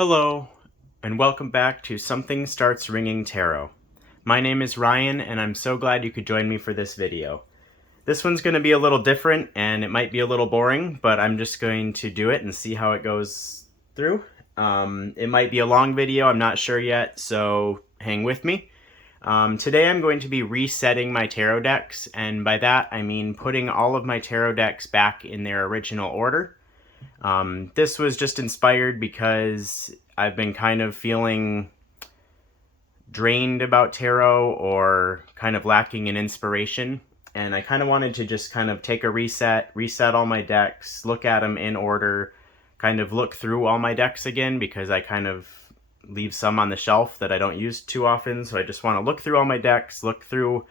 Hello, and welcome back to Something Starts Ringing Tarot. My name is Ryan, and I'm so glad you could join me for this video. This one's going to be a little different, and it might be a little boring, but I'm just going to do it and see how it goes through. It might be a long video, I'm not sure yet, so hang with me. Today I'm going to be resetting my tarot decks, and by that I mean putting all of my tarot decks back in their original order. This was just inspired because I've been kind of feeling drained about tarot or kind of lacking in inspiration. And I kind of wanted to just kind of take a reset all my decks, look at them in order, kind of look through all my decks again because I kind of leave some on the shelf that I don't use too often. So I just want to look through all my decks, look through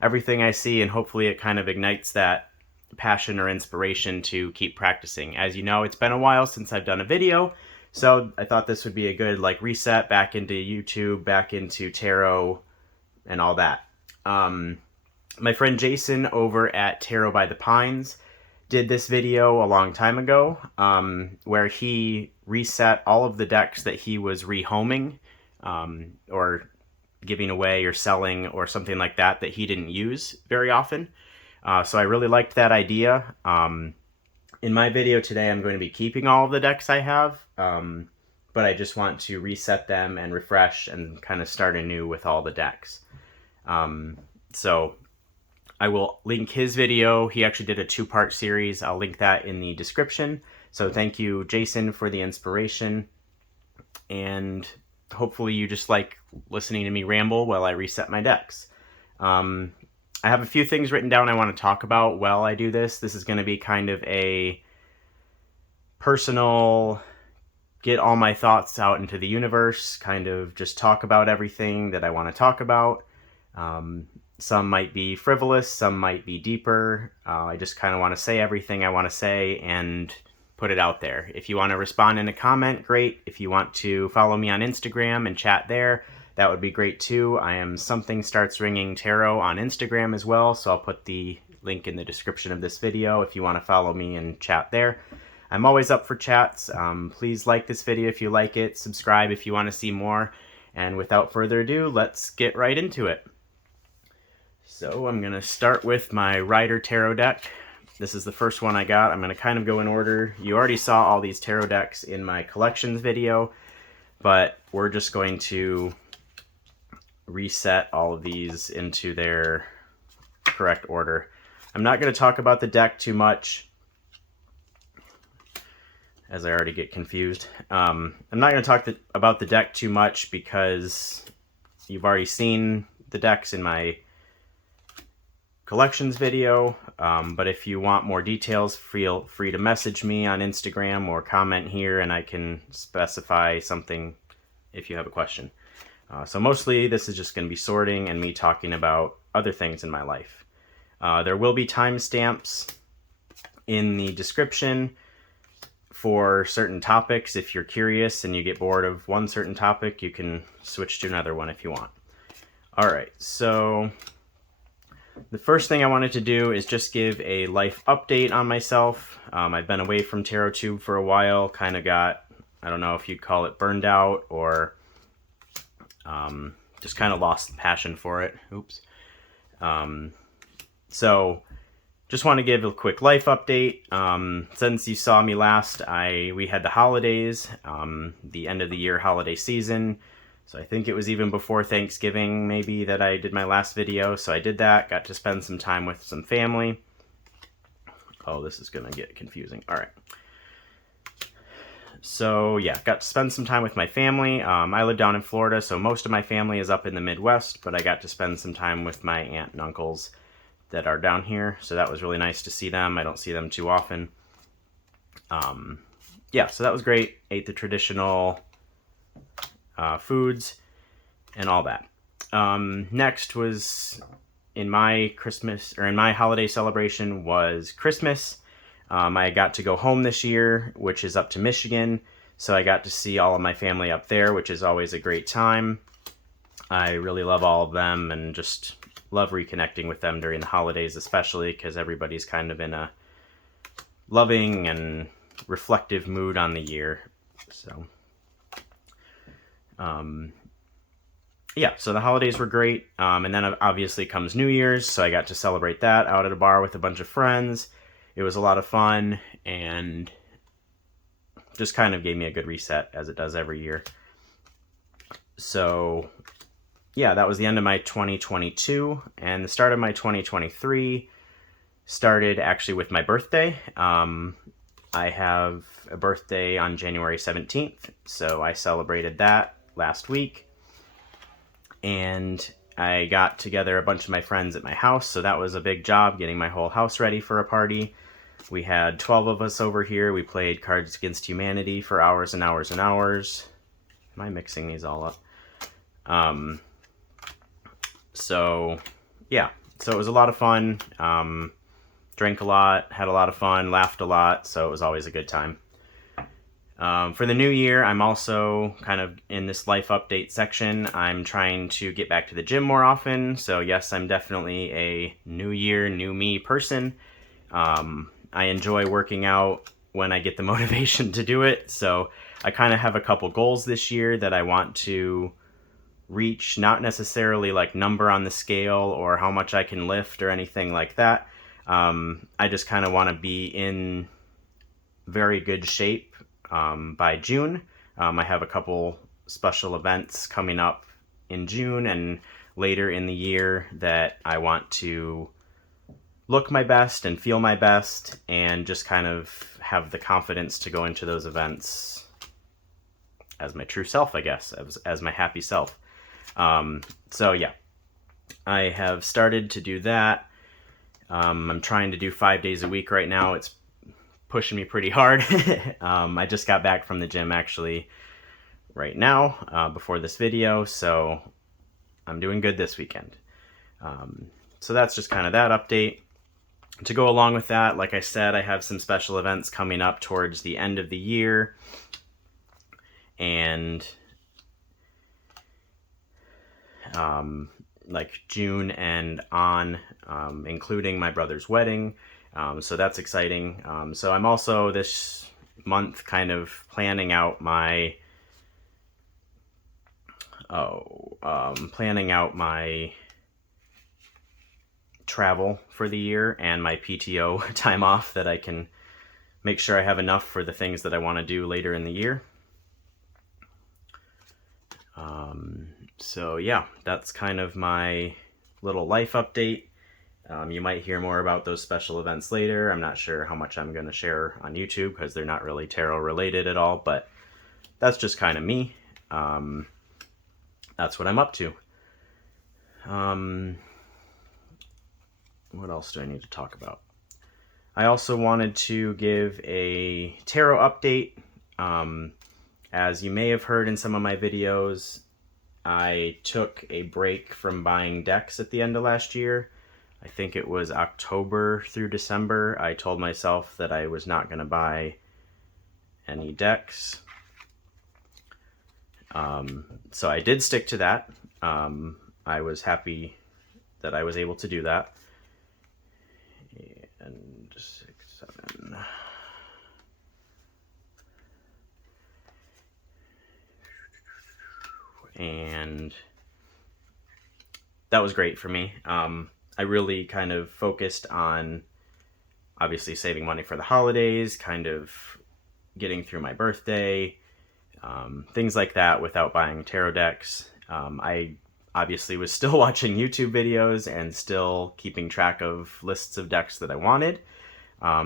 everything I see, and hopefully it kind of ignites that passion or inspiration to keep practicing. As you know, it's been a while since I've done a video, so I thought this would be a good reset back into YouTube, back into tarot and all that. My friend Jason over at Tarot by the Pines did this video a long time ago where he reset all of the decks that he was rehoming or giving away or selling or something like that he didn't use very often. So I really liked that idea. In my video today, I'm going to be keeping all of the decks I have, but I just want to reset them and refresh and kind of start anew with all the decks. So I will link his video. He actually did a 2-part series. I'll link that in the description. So thank you, Jason, for the inspiration. And hopefully you just like listening to me ramble while I reset my decks. I have a few things written down I want to talk about while I do this. This is going to be kind of a personal, get all my thoughts out into the universe, kind of just talk about everything that I want to talk about. Some might be frivolous, some might be deeper. I just kind of want to say everything I want to say and put it out there. If you want to respond in a comment, great. If you want to follow me on Instagram and chat there, that would be great too. I am Something Starts Ringing Tarot on Instagram as well, so I'll put the link in the description of this video if you want to follow me and chat there. I'm always up for chats. Please like this video if you like it, subscribe if you want to see more, and without further ado, let's get right into it. So I'm going to start with my Rider Tarot deck. This is the first one I got. I'm going to kind of go in order. You already saw all these tarot decks in my collections video, but we're just going to reset all of these into their correct order. I'm not going to talk about the deck too much, as I already get confused. I'm not going to talk about the deck too much because you've already seen the decks in my collections video, but if you want more details, feel free to message me on Instagram or comment here and I can specify something if you have a question. So mostly this is just going to be sorting and me talking about other things in my life. There will be timestamps in the description for certain topics. If you're curious and you get bored of one certain topic, you can switch to another one if you want. Alright, so the first thing I wanted to do is just give a life update on myself. I've been away from TarotTube for a while, kind of got, I don't know if you'd call it burned out or just kind of lost passion for it. Oops. So just want to give a quick life update. Since you saw me last, we had the holidays, the end of the year holiday season. So I think it was even before Thanksgiving maybe that I did my last video. So I did that, got to spend some time with some family. Oh, this is going to get confusing. All right. So yeah, got to spend some time with my family. I live down in Florida, so most of my family is up in the Midwest, but I got to spend some time with my aunt and uncles that are down here. So that was really nice to see them. I don't see them too often. Yeah, so that was great. Ate the traditional foods and all that. Next was in my holiday celebration was Christmas. I got to go home this year, which is up to Michigan, so I got to see all of my family up there, which is always a great time. I really love all of them and just love reconnecting with them during the holidays, especially because everybody's kind of in a loving and reflective mood on the year. So Yeah, so the holidays were great, and then obviously comes New Year's, so I got to celebrate that out at a bar with a bunch of friends. It was a lot of fun, and just kind of gave me a good reset, as it does every year. So, yeah, that was the end of my 2022, and the start of my 2023 started actually with my birthday. I have a birthday on January 17th, so I celebrated that last week. And I got together a bunch of my friends at my house, so that was a big job, getting my whole house ready for a party. We had 12 of us over here. We played Cards Against Humanity for hours and hours and hours. Am I mixing these all up? So, yeah. So it was a lot of fun. Drank a lot, had a lot of fun, laughed a lot, so it was always a good time. For the new year, I'm also kind of in this life update section. I'm trying to get back to the gym more often. So yes, I'm definitely a new year, new me person. I enjoy working out when I get the motivation to do it. So I kind of have a couple goals this year that I want to reach, not necessarily like number on the scale or how much I can lift or anything like that. I just kind of want to be in very good shape by June. I have a couple special events coming up in June and later in the year that I want to look my best and feel my best and just kind of have the confidence to go into those events as my true self, I guess, as my happy self. So yeah, I have started to do that. I'm trying to do 5 days a week right now. It's pushing me pretty hard. I just got back from the gym actually right now before this video, so I'm doing good this weekend. So that's just kind of that update. To go along with that, like I said, I have some special events coming up towards the end of the year, and like June and on, including my brother's wedding. So that's exciting. So I'm also this month kind of planning out my travel for the year and my PTO time off, that I can make sure I have enough for the things that I want to do later in the year. So yeah, that's kind of my little life update. You might hear more about those special events later. I'm not sure how much I'm going to share on YouTube because they're not really tarot related at all, but that's just kind of me. That's what I'm up to. What else do I need to talk about? I also wanted to give a tarot update. As you may have heard in some of my videos, I took a break from buying decks at the end of last year. I think it was October through December. I told myself that I was not going to buy any decks. So I did stick to that. I was happy that I was able to do that. And 6, 7. And that was great for me. I really kind of focused on obviously saving money for the holidays, kind of getting through my birthday, things like that without buying tarot decks. I obviously was still watching YouTube videos and still keeping track of lists of decks that I wanted.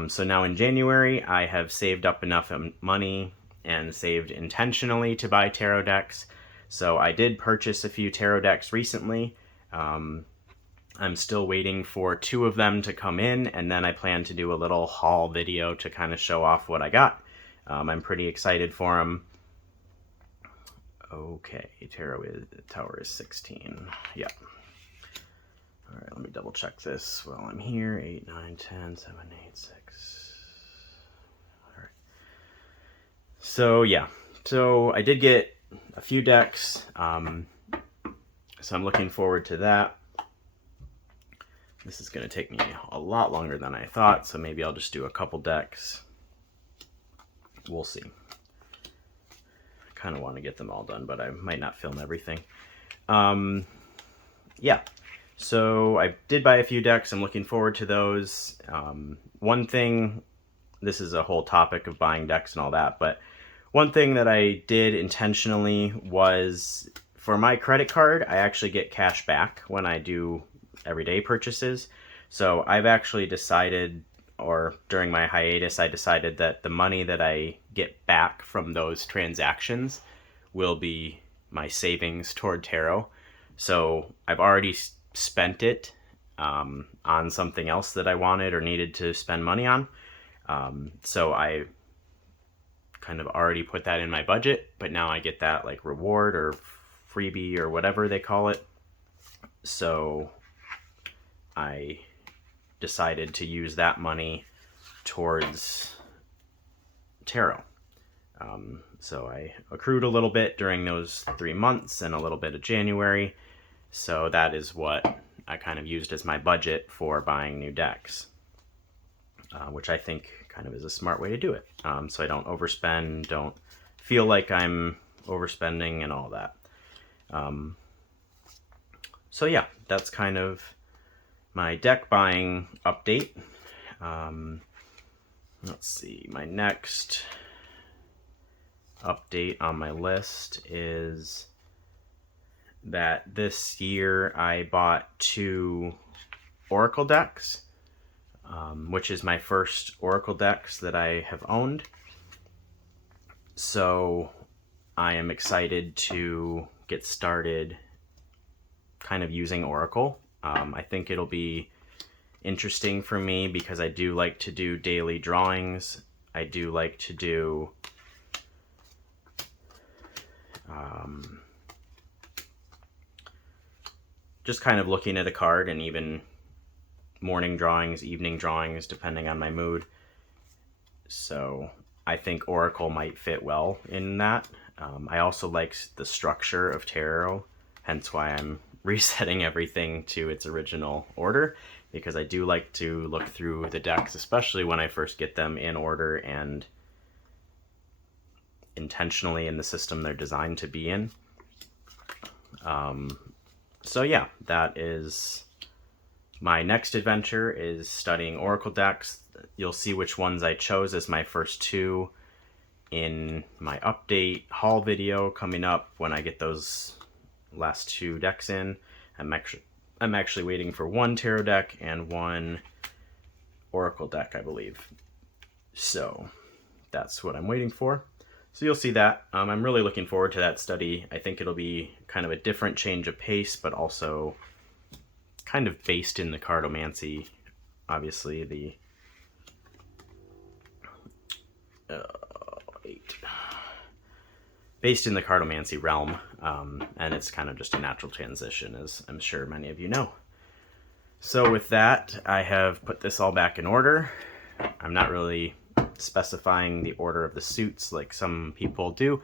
So now in January, I have saved up enough money and saved intentionally to buy tarot decks. So I did purchase a few tarot decks recently. I'm still waiting for 2 of them to come in, and then I plan to do a little haul video to kind of show off what I got. I'm pretty excited for them. Okay, Tower is 16. Yep. All right, let me double check this while I'm here. 8, 9, 10, 7, 8, 6. All right. So yeah, so I did get a few decks. So I'm looking forward to that. This is going to take me a lot longer than I thought, so maybe I'll just do a couple decks. We'll see. kind of want to get them all done, but I might not film everything. Yeah, so I did buy a few decks. I'm looking forward to those. One thing, this is a whole topic of buying decks and all that, but one thing that I did intentionally was, for my credit card, I actually get cash back when I do everyday purchases. So I've actually decided, or during my hiatus, I decided that the money that I get back from those transactions will be my savings toward tarot. So I've already spent it on something else that I wanted or needed to spend money on. So I kind of already put that in my budget, but now I get that like reward or freebie or whatever they call it. So I decided to use that money towards tarot. So I accrued a little bit during those 3 months and a little bit of January. So that is what I kind of used as my budget for buying new decks, which I think kind of is a smart way to do it. So I don't overspend, don't feel like I'm overspending and all that. So yeah, that's kind of my deck buying update. Let's see, my next update on my list is that this year I bought 2 Oracle decks, which is my first Oracle decks that I have owned. So I am excited to get started kind of using Oracle. I think it'll be interesting for me because I do like to do daily drawings. I do like to do just kind of looking at a card, and even morning drawings, evening drawings, depending on my mood. So I think Oracle might fit well in that. I also like the structure of tarot, hence why I'm resetting everything to its original order, because I do like to look through the decks, especially when I first get them in order and intentionally in the system they're designed to be in. So yeah, that is my next adventure, is studying Oracle decks. You'll see which ones I chose as my first 2 in my update haul video coming up when I get those last 2 decks in. I'm actually waiting for 1 tarot deck and 1 Oracle deck, I believe. So that's what I'm waiting for. So you'll see that. I'm really looking forward to that study. I think it'll be kind of a different change of pace, but also kind of based in the cartomancy, obviously the based in the cartomancy realm, and it's kind of just a natural transition, as I'm sure many of you know. So with that, I have put this all back in order. I'm not really specifying the order of the suits like some people do,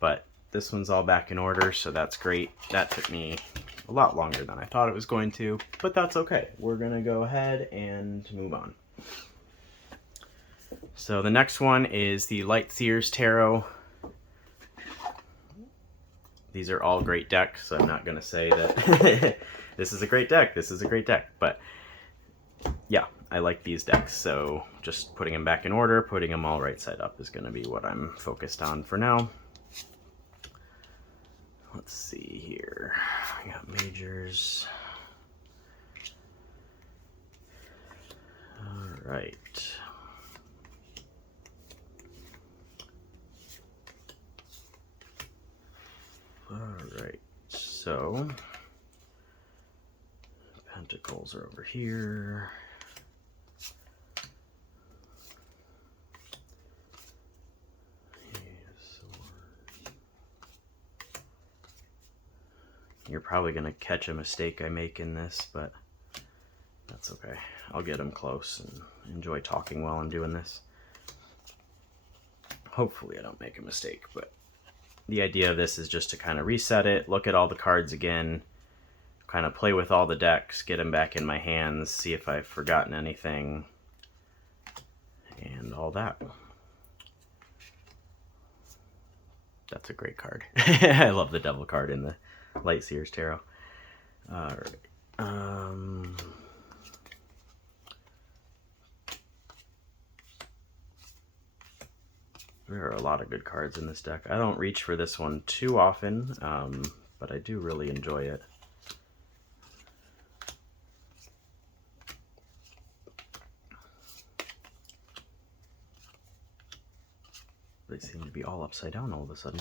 but this one's all back in order, so that's great. That took me a lot longer than I thought it was going to, but that's okay. We're gonna go ahead and move on. So the next one is the Lightseers Tarot. These are all great decks, so I'm not gonna say that this is a great deck, this is a great deck, but yeah, I like these decks, so just putting them back in order, putting them all right side up is going to be what I'm focused on for now. Let's see here. I got majors. All right. All right, so Pentacles are over here. You're probably going to catch a mistake I make in this, but that's okay. I'll get them close and enjoy talking while I'm doing this. Hopefully I don't make a mistake, but the idea of this is just to kind of reset it, look at all the cards again, kind of play with all the decks, get them back in my hands, see if I've forgotten anything, and all that. That's a great card. I love the devil card in the Light Seers Tarot. Alright. There are a lot of good cards in this deck. I don't reach for this one too often, but I do really enjoy it. They seem to be all upside down all of a sudden.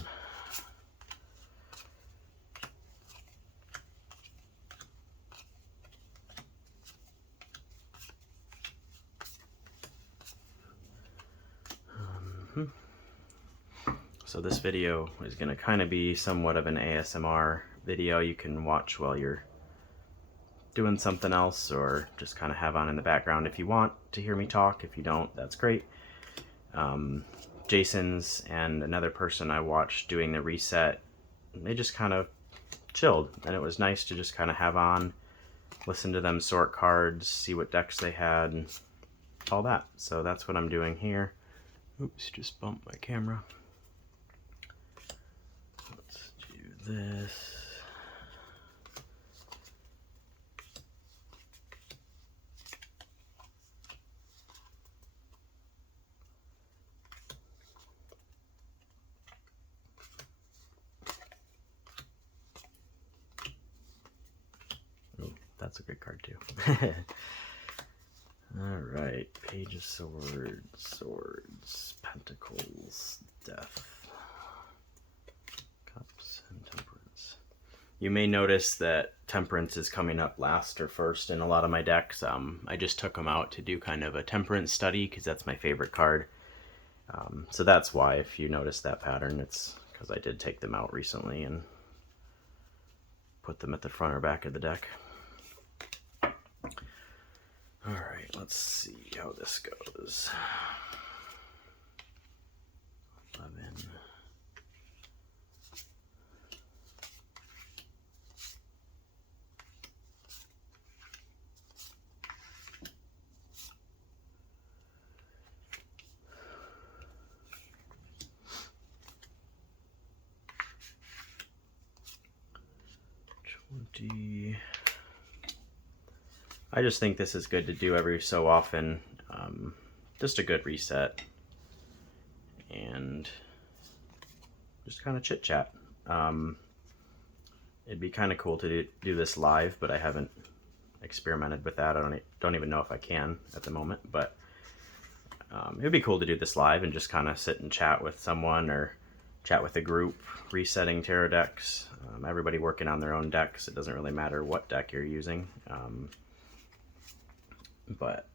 So this video is going to kind of be somewhat of an ASMR video you can watch while you're doing something else, or just kind of have on in the background if you want to hear me talk. If you don't, that's great. Jason's and another person I watched doing the reset, they just kind of chilled, and it was nice to just kind of have on, listen to them sort cards, see what decks they had, and all that. So that's what I'm doing here. Oops, just bumped my camera. Let's do this. That's a great card too. Alright, Page of Swords, Swords, Pentacles, Death, Cups, and Temperance. You may notice that Temperance is coming up last or first in a lot of my decks. I just took them out to do kind of a Temperance study because that's my favorite card. So that's why, if you notice that pattern, it's because I did take them out recently and put them at the front or back of the deck. Alright, let's see how this goes. 11. I just think this is good to do every so often. Just a good reset. And just kind of chit chat. It'd be kind of cool to do this live, but I haven't experimented with that. I don't even know if I can at the moment, but it'd be cool to do this live and just kind of sit and chat with someone or chat with a group resetting tarot decks. Everybody working on their own decks. It doesn't really matter what deck you're using. But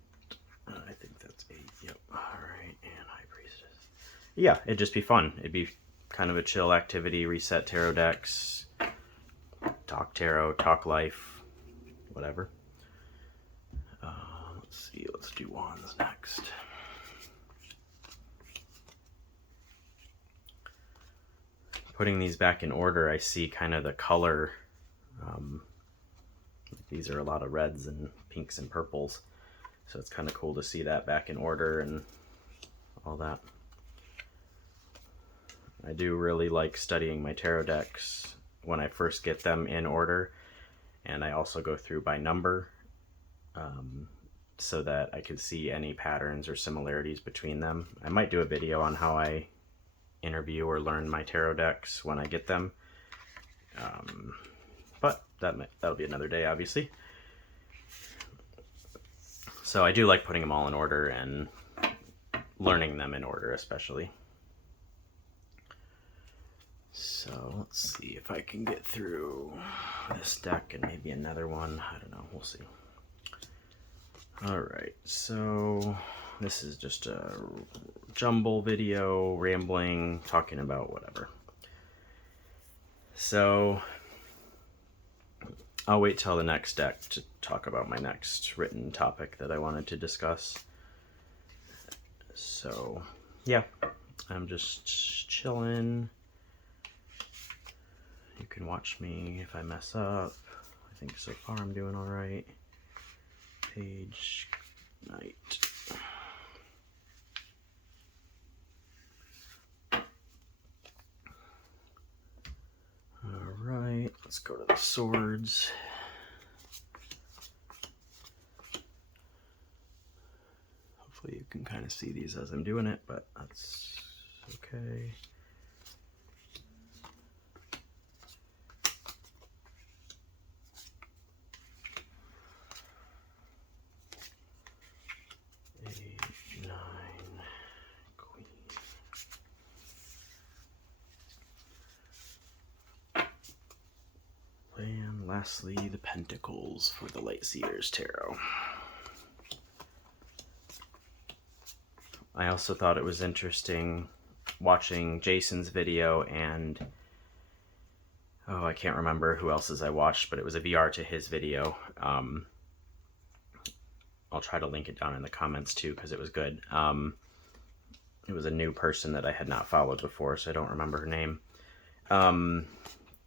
I think that's 8. Yep. Alright, and High Priestess. Yeah, it'd just be fun. It'd be kind of a chill activity, reset tarot decks, talk tarot, talk life, whatever. Let's see, let's do wands next. Putting these back in order, I see kind of the color. These are a lot of reds and pinks and purples. So it's kind of cool to see that back in order and all that. I do really like studying my tarot decks when I first get them in order. And I also go through by number so that I can see any patterns or similarities between them. I might do a video on how I interview or learn my tarot decks when I get them. But that'll be another day, obviously. So I do like putting them all in order and learning them in order, especially. So let's see if I can get through this deck and maybe another one. I don't know, we'll see. Alright, so this is just a jumble video, rambling, talking about whatever. So I'll wait till the next deck to talk about my next written topic that I wanted to discuss. So yeah, I'm just chilling. You can watch me if I mess up. I think so far I'm doing all right. Page, Knight. Let's go to the swords. Hopefully you can kind of see these as I'm doing it, but that's okay. And lastly, the Pentacles for the Light Seers Tarot. I also thought it was interesting watching Jason's video and, oh, I can't remember who else's I watched, but it was a VR to his video. I'll try to link it down in the comments too, because it was good. It was a new person that I had not followed before, so I don't remember her name.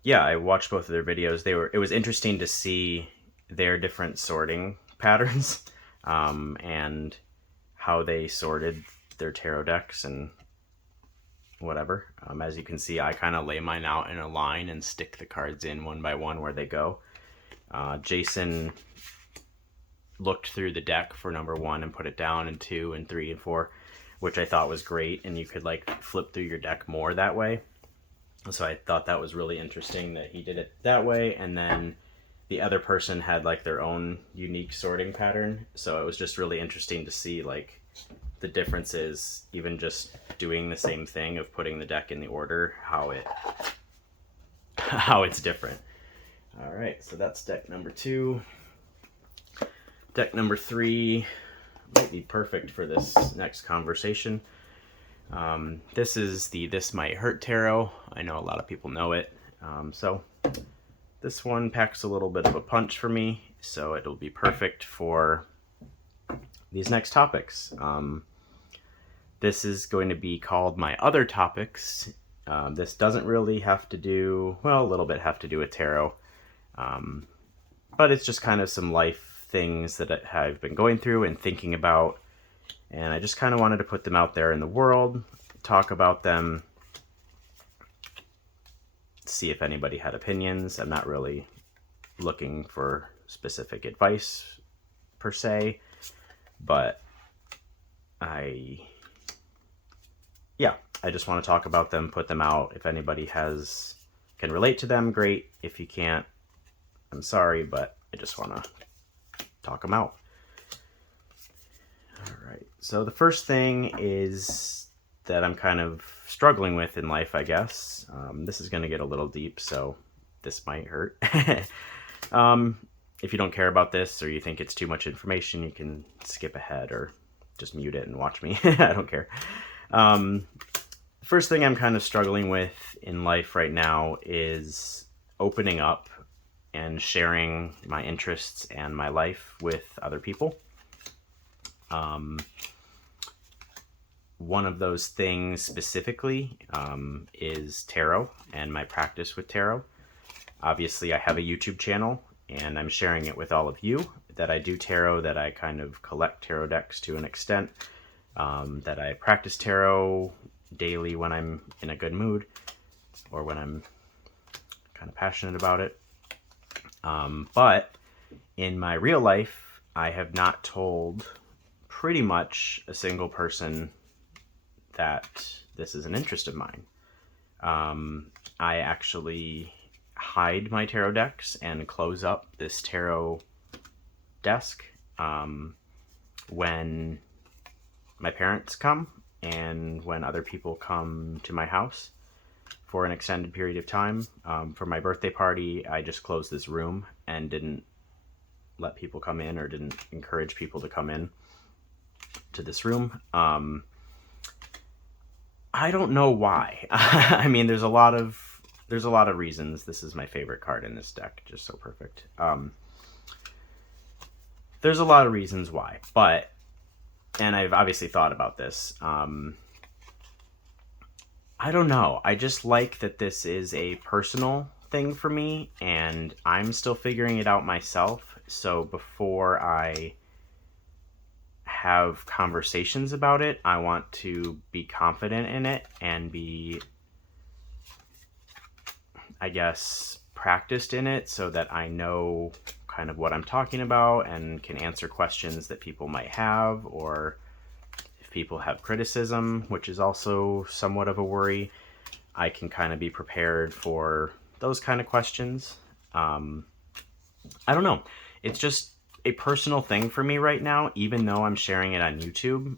Yeah, I watched both of their videos. It was interesting to see their different sorting patterns, and how they sorted their tarot decks and whatever. As you can see, I kind of lay mine out in a line and stick the cards in one by one where they go. Jason looked through the deck for number 1 and put it down in 2 and 3 and 4, which I thought was great, and you could like flip through your deck more that way. So I thought that was really interesting that he did it that way, and then the other person had like their own unique sorting pattern. So it was just really interesting to see like the differences, even just doing the same thing of putting the deck in the order, how it's different. All right, so that's deck number 2. Deck number 3 might be perfect for this next conversation. This is the This Might Hurt Tarot. I know a lot of people know it. So this one packs a little bit of a punch for me, so it'll be perfect for these next topics. This is going to be called My Other Topics. This doesn't really have to do, well, a little bit have to do with tarot, but it's just kind of some life things that I've been going through and thinking about, and I just kind of wanted to put them out there in the world, talk about them, see if anybody had opinions. I'm not really looking for specific advice per se, but I just want to talk about them, put them out. If anybody can relate to them, great. If you can't, I'm sorry, but I just want to talk them out. All right, so the first thing is that I'm kind of struggling with in life, I guess. This is going to get a little deep, so this might hurt. If you don't care about this or you think it's too much information, you can skip ahead or just mute it and watch me. I don't care. First thing I'm kind of struggling with in life right now is opening up and sharing my interests and my life with other people. One of those things specifically is tarot and my practice with tarot. Obviously, I have a YouTube channel and I'm sharing it with all of you, that I do tarot, that I kind of collect tarot decks to an extent, that I practice tarot daily when I'm in a good mood or when I'm kind of passionate about it. But in my real life, I have not told pretty much a single person that this is an interest of mine. I actually hide my tarot decks and close up this tarot desk when my parents come and when other people come to my house for an extended period of time. For my birthday party, I just closed this room and didn't let people come in, or didn't encourage people to come in to this room. I don't know why. I mean, there's a lot of reasons. This is my favorite card in this deck, just so perfect. There's a lot of reasons why, and I've obviously thought about this. I don't know. I just like that this is a personal thing for me, and I'm still figuring it out myself. So before I have conversations about it, I want to be confident in it and be, I guess, practiced in it so that I know kind of what I'm talking about and can answer questions that people might have, or if people have criticism, which is also somewhat of a worry, I can kind of be prepared for those kind of questions. I don't know. It's just a personal thing for me right now, even though I'm sharing it on YouTube.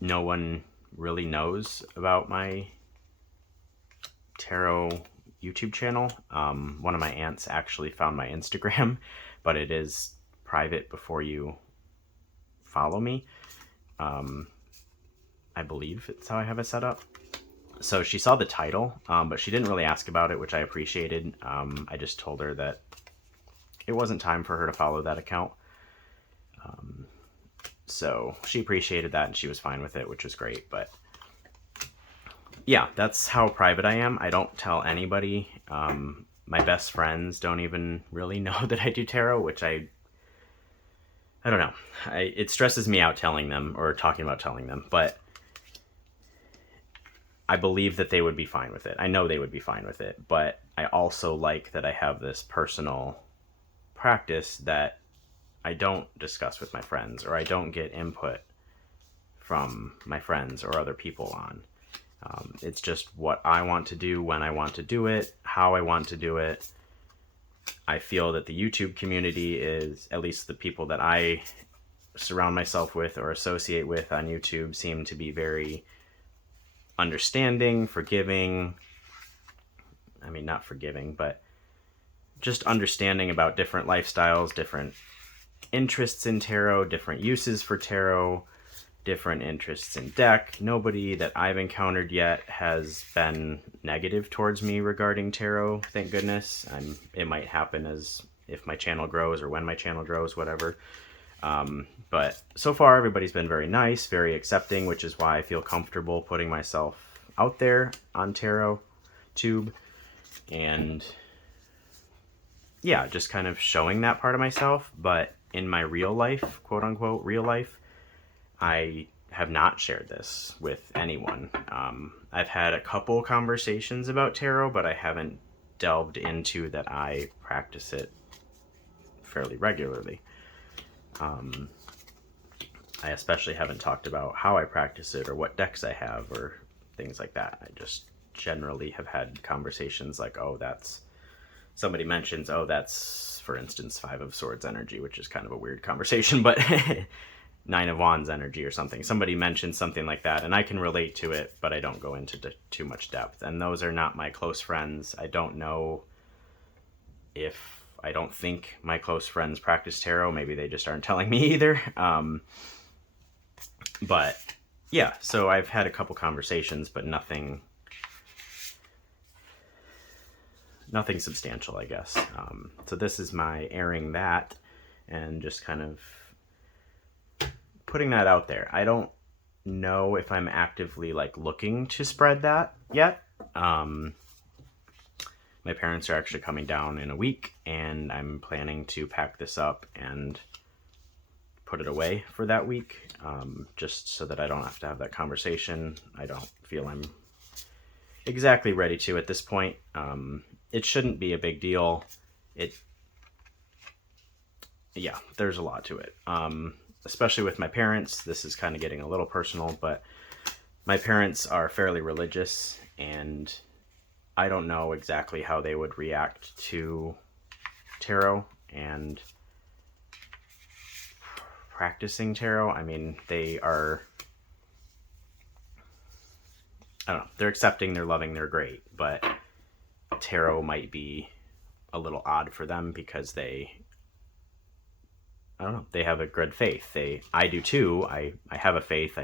No one really knows about my tarot YouTube channel. One of my aunts actually found my Instagram, but it is private before you follow me. I believe it's how I have it set up. So she saw the title, but she didn't really ask about it, which I appreciated. I just told her that it wasn't time for her to follow that account. So she appreciated that and she was fine with it, which was great. But yeah, that's how private I am. I don't tell anybody. My best friends don't even really know that I do tarot, which I don't know. It stresses me out telling them or talking about telling them, but I believe that they would be fine with it. I know they would be fine with it, but I also like that I have this personal practice that I don't discuss with my friends, or I don't get input from my friends or other people on. It's just what I want to do, when I want to do it, how I want to do it. I feel that the YouTube community is, at least the people that I surround myself with or associate with on YouTube, seem to be very understanding, forgiving. I mean, not forgiving, but just understanding about different lifestyles, different interests in tarot, different uses for tarot, different interests in deck. Nobody that I've encountered yet has been negative towards me regarding tarot, thank goodness. It might happen as if my channel grows or when my channel grows, whatever. But so far everybody's been very nice, very accepting, which is why I feel comfortable putting myself out there on Tarot Tube. And yeah, just kind of showing that part of myself. But in my real life, quote unquote, real life, I have not shared this with anyone. I've had a couple conversations about tarot, but I haven't delved into that I practice it fairly regularly. I especially haven't talked about how I practice it or what decks I have or things like that. I just generally have had conversations like, oh, that's... Somebody mentions, oh, that's, for instance, 5 of Swords energy, which is kind of a weird conversation, but 9 of Wands energy or something. Somebody mentions something like that, and I can relate to it, but I don't go into too much depth. And those are not my close friends. I don't know if... I don't think my close friends practice tarot. Maybe they just aren't telling me either. But yeah, so I've had a couple conversations, but nothing substantial, I guess. So this is my airing that and just kind of putting that out there. I don't know if I'm actively like looking to spread that yet. My parents are actually coming down in a week, and I'm planning to pack this up and put it away for that week, just so that I don't have to have that conversation. I don't feel I'm exactly ready to at this point. It shouldn't be a big deal. Yeah, there's a lot to it. Especially with my parents, this is kind of getting a little personal, but my parents are fairly religious, and I don't know exactly how they would react to tarot and practicing tarot. I mean, they are... I don't know. They're accepting, they're loving, they're great, but tarot might be a little odd for them because they... I don't know. They have a good faith. I do too. I have a faith.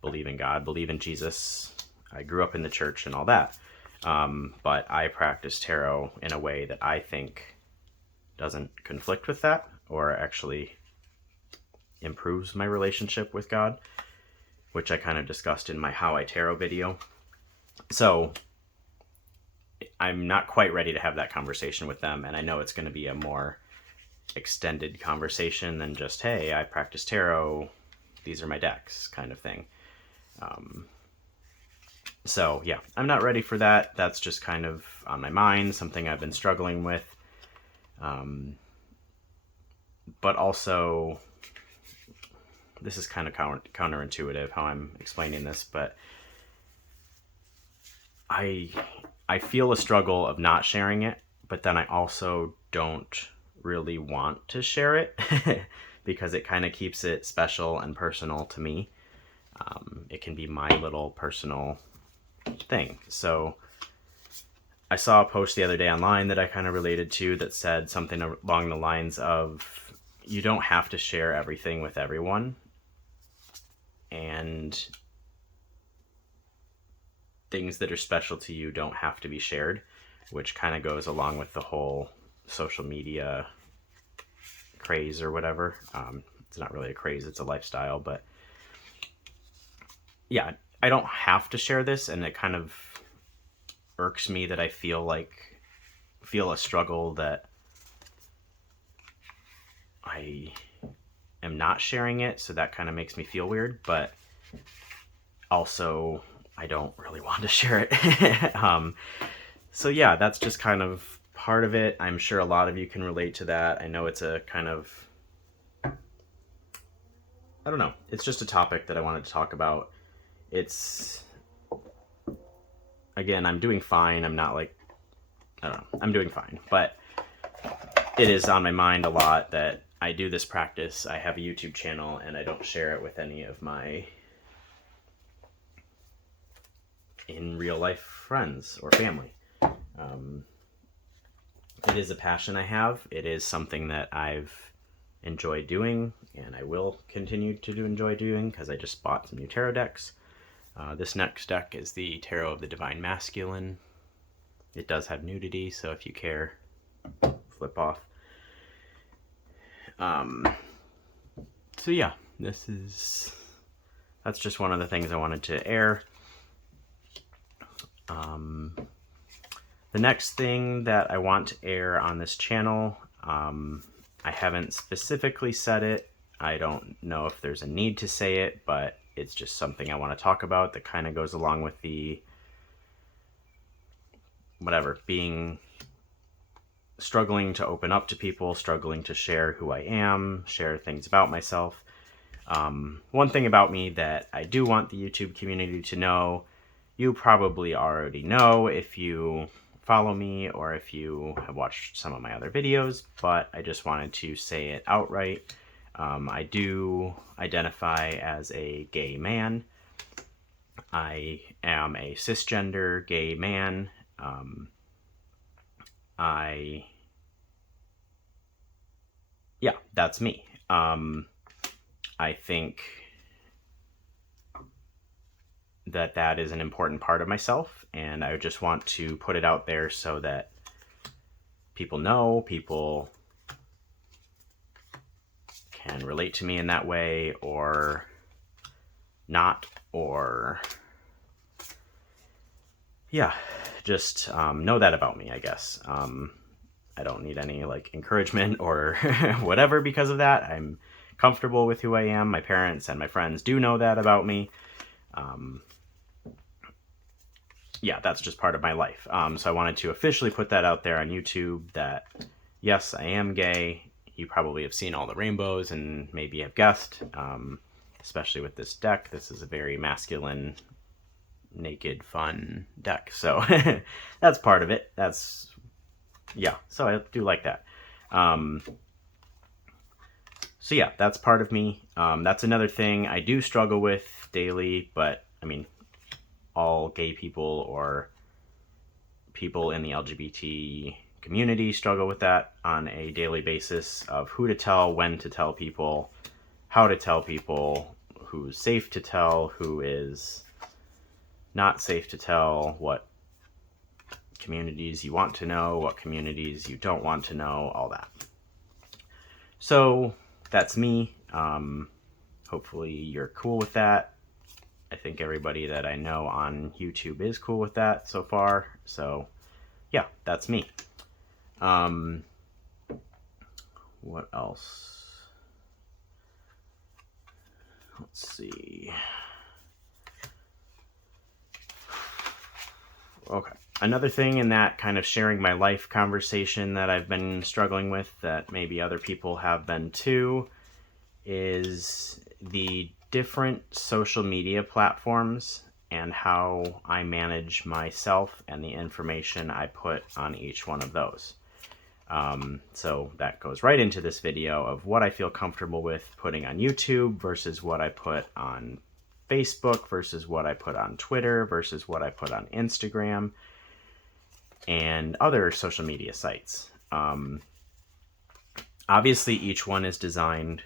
Believe in God, believe in Jesus. I grew up in the church and all that. But I practice tarot in a way that I think doesn't conflict with that, or actually improves my relationship with God, which I kind of discussed in my How I Tarot video. So I'm not quite ready to have that conversation with them, and I know it's going to be a more extended conversation than just, hey, I practice tarot, these are my decks, kind of thing. So yeah, I'm not ready for that. That's just kind of on my mind, something I've been struggling with. But also, this is kind of counterintuitive how I'm explaining this, but I feel a struggle of not sharing it, but then I also don't really want to share it because it kind of keeps it special and personal to me. It can be my little personal thing. So I saw a post the other day online that I kind of related to that said something along the lines of, you don't have to share everything with everyone, and things that are special to you don't have to be shared, which kind of goes along with the whole social media craze or whatever. It's not really a craze, it's a lifestyle, but yeah, I don't have to share this, and it kind of irks me that I feel a struggle that I am not sharing it, so that kind of makes me feel weird, but also I don't really want to share it. So yeah, that's just kind of part of it. I'm sure a lot of you can relate to that. I know it's a kind of, I don't know, it's just a topic that I wanted to talk about. It's, again, I'm doing fine. I'm not like, I don't know, I'm doing fine, but it is on my mind a lot that I do this practice. I have a YouTube channel and I don't share it with any of my in real life friends or family. It is a passion I have. It is something that I've enjoyed doing, and I will continue to enjoy doing because I just bought some new tarot decks. This next deck is the Tarot of the Divine Masculine. It does have nudity, so if you care, flip off. So yeah, that's just one of the things I wanted to air. The next thing that I want to air on this channel, I haven't specifically said it. I don't know if there's a need to say it, but it's just something I want to talk about that kind of goes along with the struggling to open up to people, struggling to share who I am, share things about myself. One thing about me that I do want the YouTube community to know, you probably already know if you follow me or if you have watched some of my other videos, but I just wanted to say it outright. I do identify as a gay man. I am a cisgender gay man. Yeah, that's me. I think that is an important part of myself, and I just want to put it out there so that people know, people can relate to me in that way, or not, or yeah, just know that about me, I guess. I don't need any like encouragement or whatever because of that. I'm comfortable with who I am. My parents and my friends do know that about me. Yeah, that's just part of my life. So I wanted to officially put that out there on YouTube that yes, I am gay. You probably have seen all the rainbows and maybe have guessed, especially with this deck. This is a very masculine, naked, fun deck. So that's part of it. Yeah, so I do like that. So yeah, that's part of me. That's another thing I do struggle with daily, but I mean, all gay people or people in the LGBT community struggle with that on a daily basis of who to tell, when to tell people, how to tell people, who's safe to tell, who is not safe to tell, what communities you want to know, what communities you don't want to know, all that. So that's me. Hopefully you're cool with that. I think everybody that I know on YouTube is cool with that so far. So yeah, that's me. What else? Let's see. okay. Another thing in that kind of sharing my life conversation that I've been struggling with, that maybe other people have been too, is the different social media platforms and how I manage myself and the information I put on each one of those. So that goes right into this video of what I feel comfortable with putting on YouTube versus what I put on Facebook versus what I put on Twitter versus what I put on Instagram and other social media sites. Obviously, each one is designed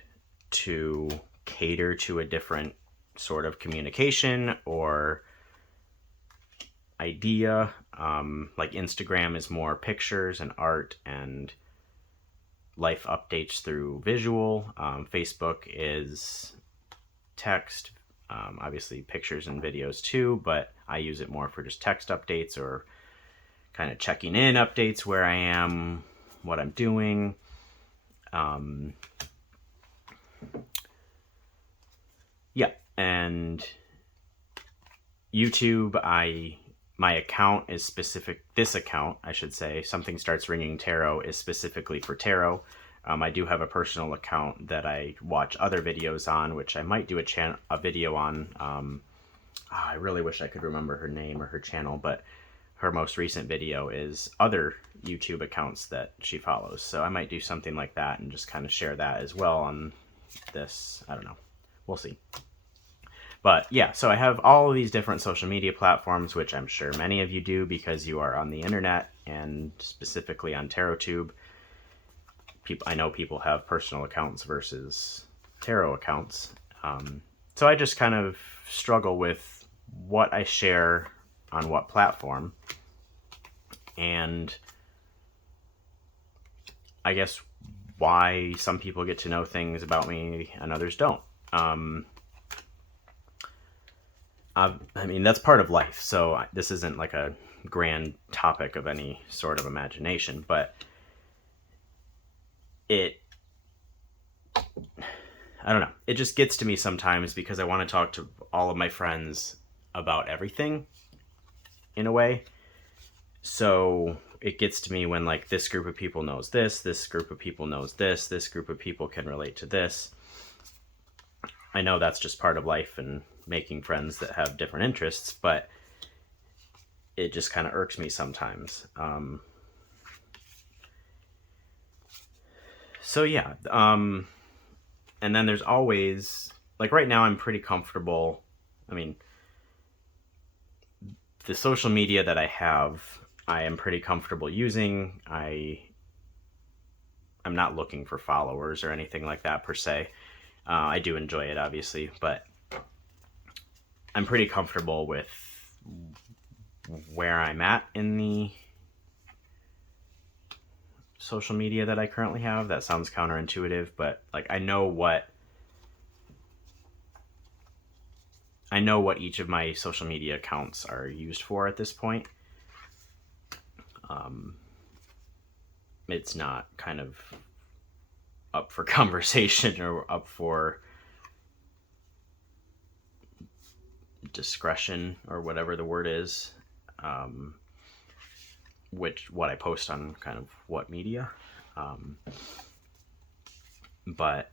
to cater to a different sort of communication or idea. Like Instagram is more pictures and art and life updates through visual. Facebook is text, obviously pictures and videos too, but I use it more for just text updates or kind of checking in updates, where I am, what I'm doing. Yeah, and YouTube, my account is specific. This account, I should say, Something Starts Ringing Tarot, is specifically for tarot. I do have a personal account that I watch other videos on, which I might do a video on. I really wish I could remember her name or her channel, but her most recent video is other YouTube accounts that she follows. So I might do something like that and just kind of share that as well on this. I don't know. We'll see. But yeah, so I have all of these different social media platforms, which I'm sure many of you do because you are on the internet, and specifically on TarotTube. I know people have personal accounts versus tarot accounts. So I just kind of struggle with what I share on what platform. And I guess why some people get to know things about me and others don't. I mean, that's part of life, so this isn't like a grand topic of any sort of imagination, but I don't know, it just gets to me sometimes because I want to talk to all of my friends about everything, in a way. So it gets to me when, like, this group of people knows this group of people knows this group of people can relate to this. I know that's just part of life and making friends that have different interests, but it just kind of irks me sometimes. So yeah, and then there's always, like, right now I'm pretty comfortable. I mean, the social media that I have, I am pretty comfortable using. I'm not looking for followers or anything like that per se. I do enjoy it, obviously, but I'm pretty comfortable with where I'm at in the social media that I currently have. That sounds counterintuitive, but like I know what each of my social media accounts are used for at this point. It's not kind of up for conversation or up for discretion or whatever the word is, what I post on kind of what media, but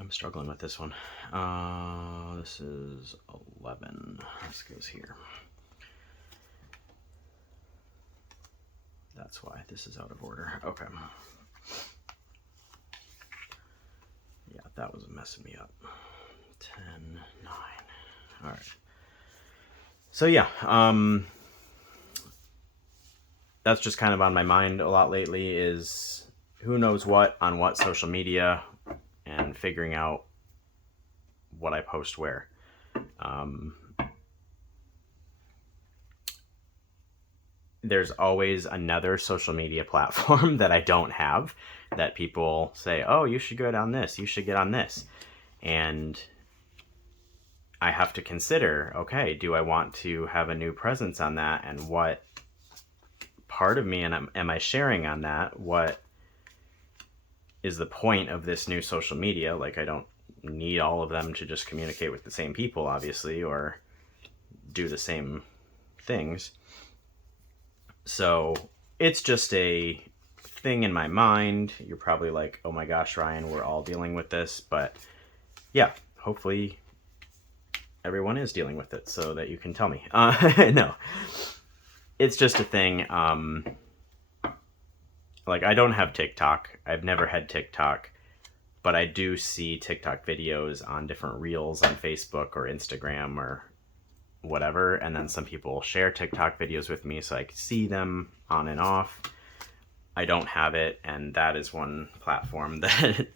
I'm struggling with this one. This is 11. This goes here. That's why this is out of order. Okay. Yeah, that was messing me up. 10, 9. All right. So yeah, that's just kind of on my mind a lot lately, is who knows what on what social media and figuring out what I post where. There's always another social media platform that I don't have that people say, oh, you should go on this, you should get on this. And I have to consider, okay, do I want to have a new presence on that? And what part of me am I sharing on that? What is the point of this new social media? Like, I don't need all of them to just communicate with the same people, obviously, or do the same things. So it's just a thing in my mind. You're probably like, oh my gosh, Ryan, we're all dealing with this. But yeah, hopefully everyone is dealing with it so that you can tell me. No, it's just a thing. Like, I don't have TikTok. I've never had TikTok, but I do see TikTok videos on different reels on Facebook or Instagram or whatever, and then some people share TikTok videos with me so I can see them on and off. I don't have it, and that is one platform that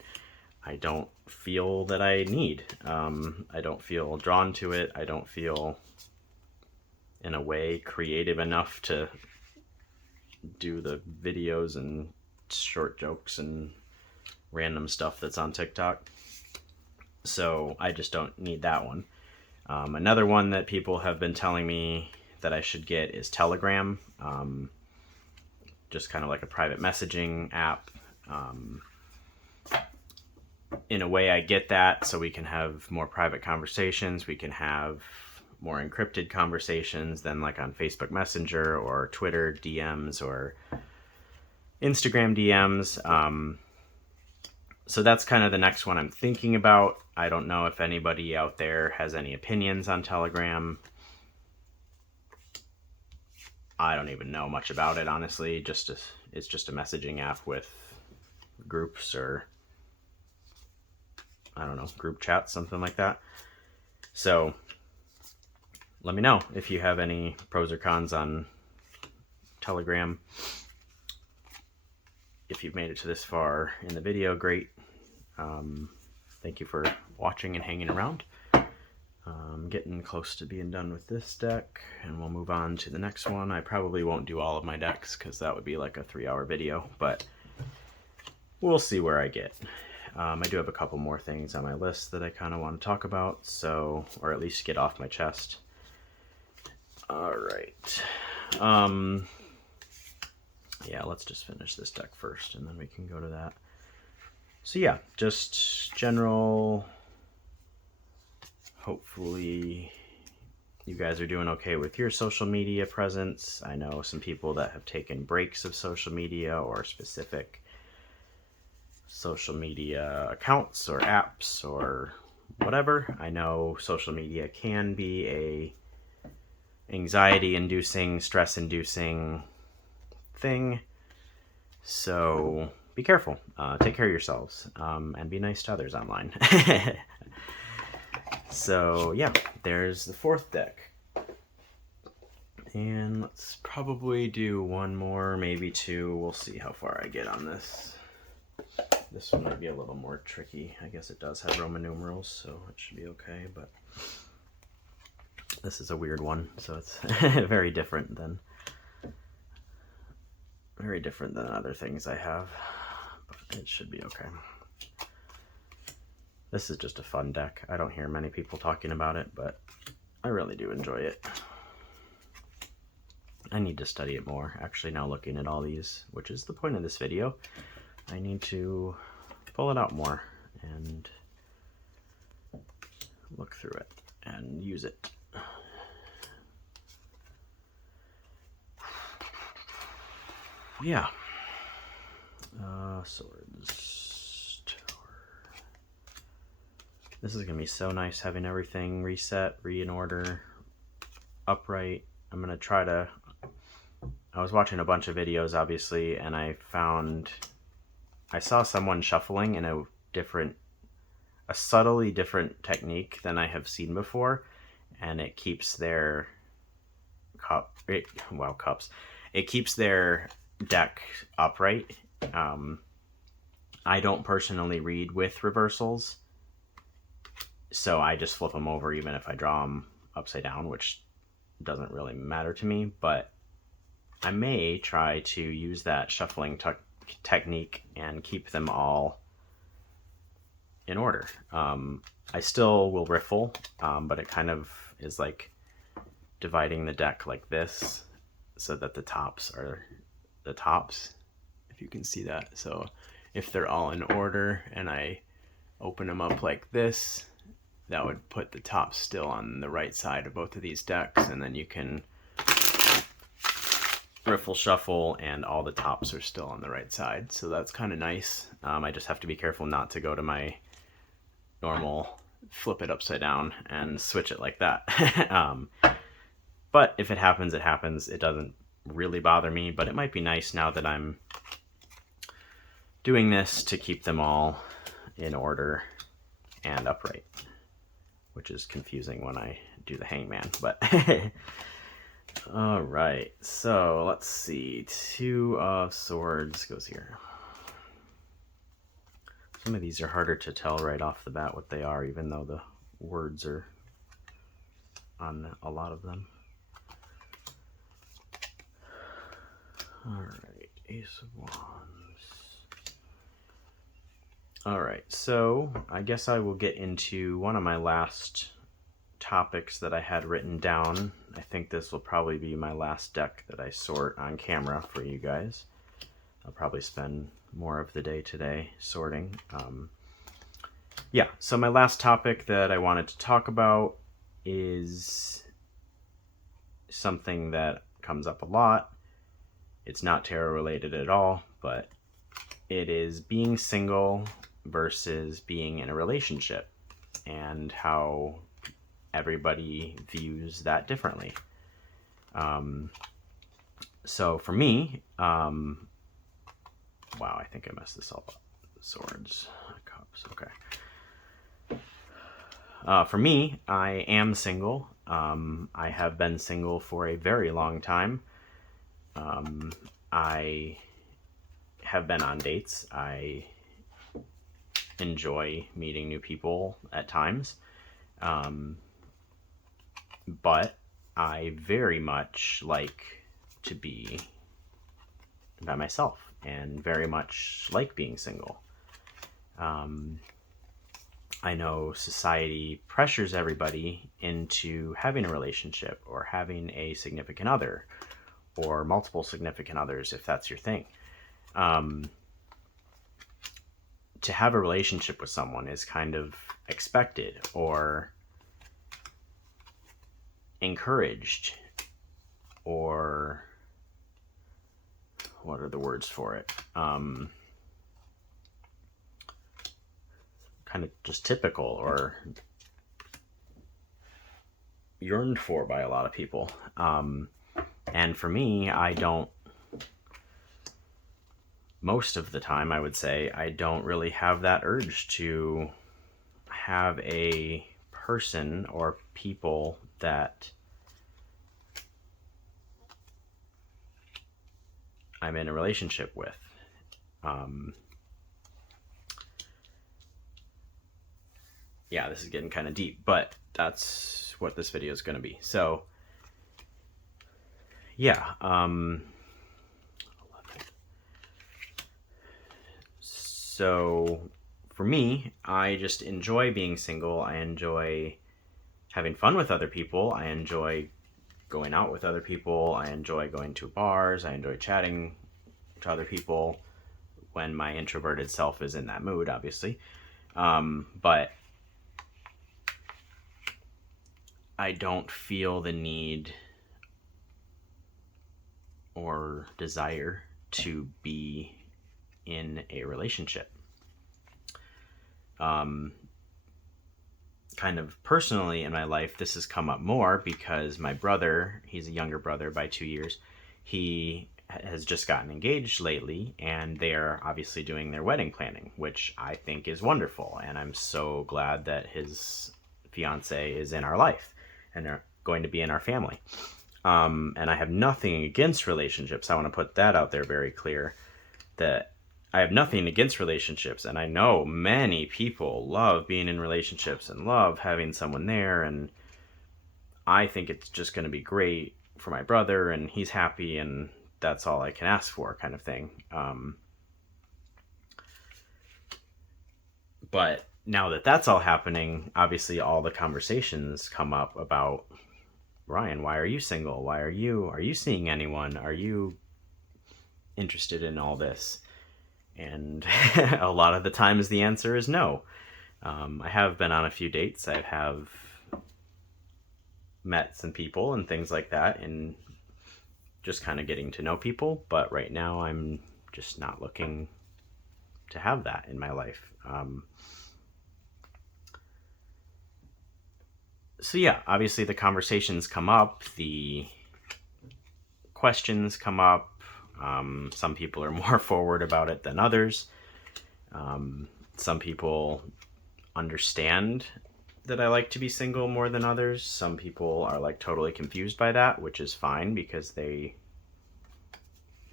I don't feel that I need. I don't feel drawn to it. I don't feel, in a way, creative enough to do the videos and short jokes and random stuff that's on TikTok. So I just don't need that one. Another one that people have been telling me that I should get is Telegram. Just kind of like a private messaging app. In a way, I get that so we can have more private conversations. We can have more encrypted conversations than like on Facebook Messenger or Twitter DMs or Instagram DMs. So that's kind of the next one I'm thinking about. I don't know if anybody out there has any opinions on Telegram. I don't even know much about it, honestly. It's just a messaging app with groups, or I don't know, group chats, something like that. So let me know if you have any pros or cons on Telegram. If you've made it to this far in the video, great. Thank you for watching and hanging around. I'm getting close to being done with this deck, and we'll move on to the next one. I probably won't do all of my decks because that would be like a 3-hour video, but we'll see where I get. I do have a couple more things on my list that I kind of want to talk about, so, or at least get off my chest. All right. Yeah, let's just finish this deck first, and then we can go to that. So yeah, just general. Hopefully you guys are doing okay with your social media presence. I know some people that have taken breaks of social media or specific social media accounts or apps or whatever. I know social media can be a anxiety-inducing, stress-inducing thing. So be careful. Take care of yourselves, and be nice to others online. So yeah, there's the fourth deck. And let's probably do one more, maybe two. We'll see how far I get on this. This one might be a little more tricky. I guess it does have Roman numerals, so it should be okay, but this is a weird one, so it's very different than other things I have, but it should be okay. This is just a fun deck. I don't hear many people talking about it, but I really do enjoy it. I need to study it more. Actually, now looking at all these, which is the point of this video, I need to pull it out more and look through it and use it. Yeah. Swords. Tower. This is going to be so nice having everything reset, in order, upright. I'm going to try to... I was watching a bunch of videos, obviously, and I saw someone shuffling in a subtly different technique than I have seen before, and it keeps their it keeps their deck upright. I don't personally read with reversals, so I just flip them over even if I draw them upside down, which doesn't really matter to me, but I may try to use that shuffling technique and keep them all in order. I still will riffle, but it kind of is like dividing the deck like this so that the tops are the tops, if you can see that. So if they're all in order and I open them up like this. That would put the top still on the right side of both of these decks, and then you can riffle shuffle and all the tops are still on the right side. So that's kind of nice. I just have to be careful not to go to my normal flip it upside down and switch it like that. But if it happens, it happens. It doesn't really bother me, but it might be nice now that I'm doing this to keep them all in order and upright, which is confusing when I do the hangman, but all right, so let's see. 2 of swords goes here. Some of these are harder to tell right off the bat what they are, even though the words are on a lot of them. All right, Ace of Wands. All right, so I guess I will get into one of my last topics that I had written down. I think this will probably be my last deck that I sort on camera for you guys. I'll probably spend more of the day today sorting. Yeah, so my last topic that I wanted to talk about is something that comes up a lot. It's not tarot related at all, but it is being single versus being in a relationship and how everybody views that differently. So for me, wow, I think I messed this all up. Swords, cups, okay. For me, I am single. I have been single for a very long time. I have been on dates. I enjoy meeting new people at times. But I very much like to be by myself and very much like being single. I know society pressures everybody into having a relationship or having a significant other or multiple significant others if that's your thing. To have a relationship with someone is kind of expected or encouraged, or what are the words for it? Kind of just typical or yearned for by a lot of people. And for me, most of the time, I would say, I don't really have that urge to have a person or people that I'm in a relationship with. Yeah, this is getting kind of deep, but that's what this video is going to be. So, yeah. So, for me, I just enjoy being single. I enjoy having fun with other people. I enjoy going out with other people. I enjoy going to bars. I enjoy chatting to other people when my introverted self is in that mood, obviously. But I don't feel the need or desire to be in a relationship. Kind of personally in my life, this has come up more because my brother, he's a younger brother by 2 years, he has just gotten engaged lately, and they are obviously doing their wedding planning, which I think is wonderful, and I'm so glad that his fiance is in our life and they're going to be in our family. And I have nothing against relationships. I want to put that out there very clear, that I have nothing against relationships, and I know many people love being in relationships and love having someone there, and I think it's just going to be great for my brother, and he's happy, and that's all I can ask for, kind of thing. But now that that's all happening, obviously all the conversations come up about, Ryan, why are you single? Why are you seeing anyone? Are you interested in all this? And a lot of the times the answer is no. I have been on a few dates. I have met some people and things like that, and just kind of getting to know people. But right now, I'm just not looking to have that in my life. So yeah, obviously the conversations come up, the questions come up. Some people are more forward about it than others. Some people understand that I like to be single more than others. Some people are like totally confused by that, which is fine because they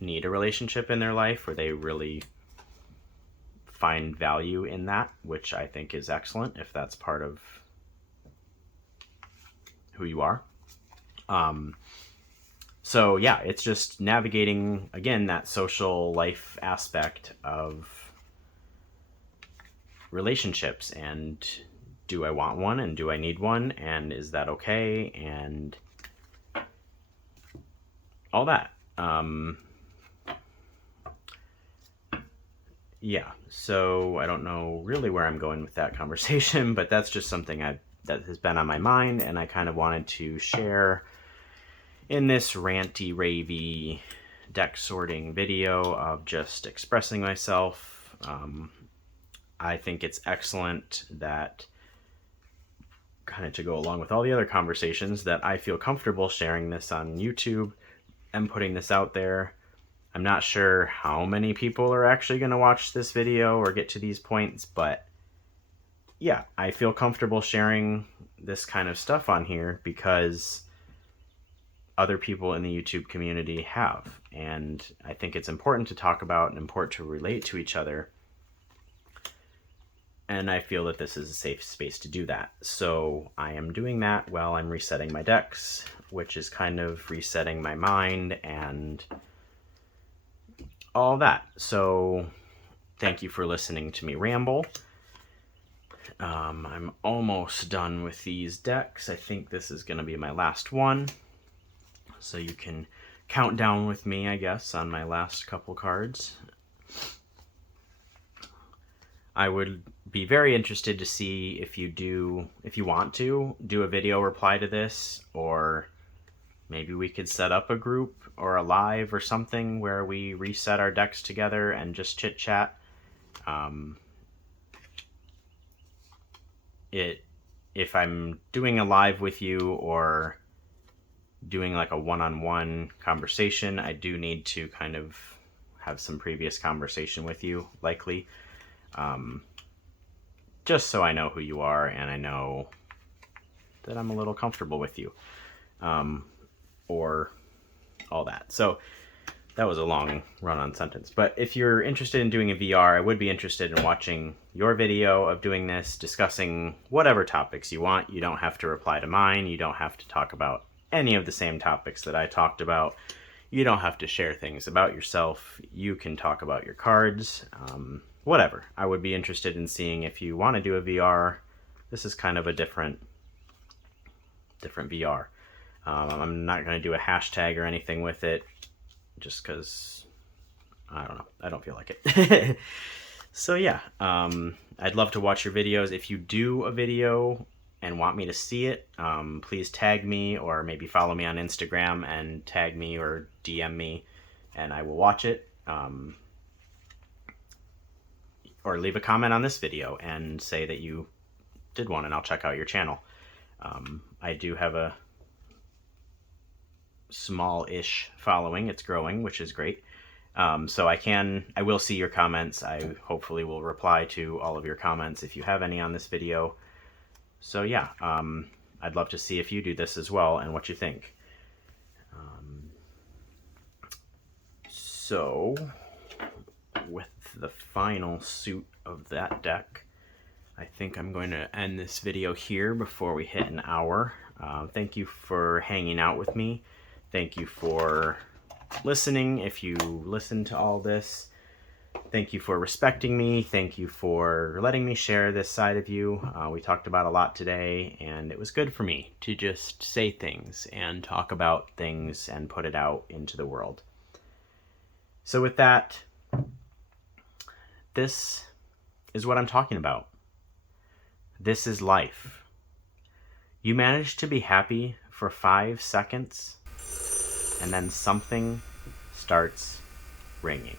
need a relationship in their life or they really find value in that, which I think is excellent if that's part of who you are. So yeah, it's just navigating, again, that social life aspect of relationships, and do I want one, and do I need one, and is that okay, and all that. Yeah, so I don't know really where I'm going with that conversation, but that's just something that has been on my mind, and I kind of wanted to share in this ranty, ravey deck sorting video of just expressing myself. I think it's excellent that, kind of to go along with all the other conversations, that I feel comfortable sharing this on YouTube and putting this out there. I'm not sure how many people are actually going to watch this video or get to these points, but yeah, I feel comfortable sharing this kind of stuff on here because other people in the YouTube community have. And I think it's important to talk about and important to relate to each other. And I feel that this is a safe space to do that. So I am doing that while I'm resetting my decks, which is kind of resetting my mind and all that. So thank you for listening to me ramble. I'm almost done with these decks. I think this is going to be my last one. So you can count down with me, I guess, on my last couple cards. I would be very interested to see if you want to do a video reply to this, or maybe we could set up a group or a live or something where we reset our decks together and just chit chat. If I'm doing a live with you or doing like a one-on-one conversation, I do need to kind of have some previous conversation with you, likely. Just so I know who you are and I know that I'm a little comfortable with you, or all that. So that was a long run-on sentence. But if you're interested in doing a VR, I would be interested in watching your video of doing this, discussing whatever topics you want. You don't have to reply to mine. You don't have to talk about any of the same topics that I talked about. You don't have to share things about yourself. You can talk about your cards, whatever. I would be interested in seeing if you want to do a VR. This is kind of a different VR. I'm not going to do a hashtag or anything with it, just because, I don't know, I don't feel like it. So yeah, I'd love to watch your videos. If you do a video and want me to see it, please tag me, or maybe follow me on Instagram and tag me or DM me, and I will watch it. Or leave a comment on this video and say that you did one, and I'll check out your channel. I do have a small-ish following. It's growing, which is great. So I will see your comments. I hopefully will reply to all of your comments if you have any on this video. So yeah, I'd love to see if you do this as well and what you think. So with the final suit of that deck, I think I'm going to end this video here before we hit an hour. Thank you for hanging out with me. Thank you for listening, if you listen to all this. Thank you for respecting me. Thank you for letting me share this side of you. We talked about a lot today, and it was good for me to just say things and talk about things and put it out into the world. So with that, this is what I'm talking about. This is life. You manage to be happy for 5 seconds, and then something starts ringing.